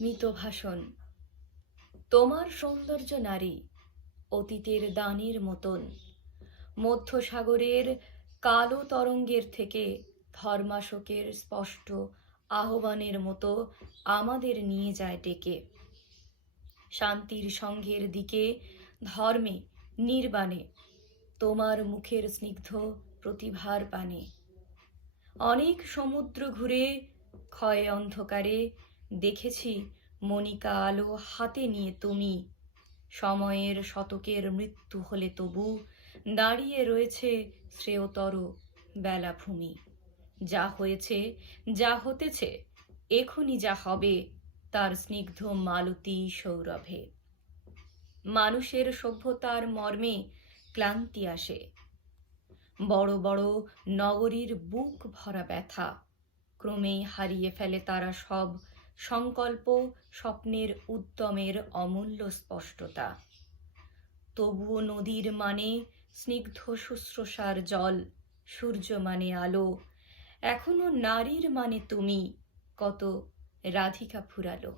মৃত ভাষণ তোমার সৌন্দর্য নারী অতীতের দানের মতন মধ্যসাগরের কালো তরঙ্গের থেকে ধর্মাশোকের স্পষ্ট আহ্বানের মতো আমাদের নিয়ে যায় ডেকে শান্তির সঙ্ঘের দিকে ধর্মে নির্বাণে তোমার মুখের স্নিগ্ধ প্রতিভার পানে অনেক সমুদ্র ঘুরে ক্ষয় অন্ধকারে দেখেছি মণিকা আলো হাতে নিয়ে তুমি সময়ের শতকের মৃত্যু হলে তবু দাঁড়িয়ে রয়েছে শ্রেয়তর বেলাভূমি যা হয়েছে যা হতেছে এখনই যা হবে তার স্নিগ্ধ মালতী সৌরভে মানুষের সভ্যতার মর্মে ক্লান্তি আসে বড় বড় নগরীর বুক ভরা ব্যথা ক্রমেই হারিয়ে ফেলে তারা সব সংকল্প স্বপ্নের উদ্যমের অমূল্য স্পষ্টতা তবুও নদীর মানে স্নিগ্ধ শুশ্রূষার জল সূর্য মানে আলো এখনো নারীর মানে তুমি কত রাধিকা ফুরালো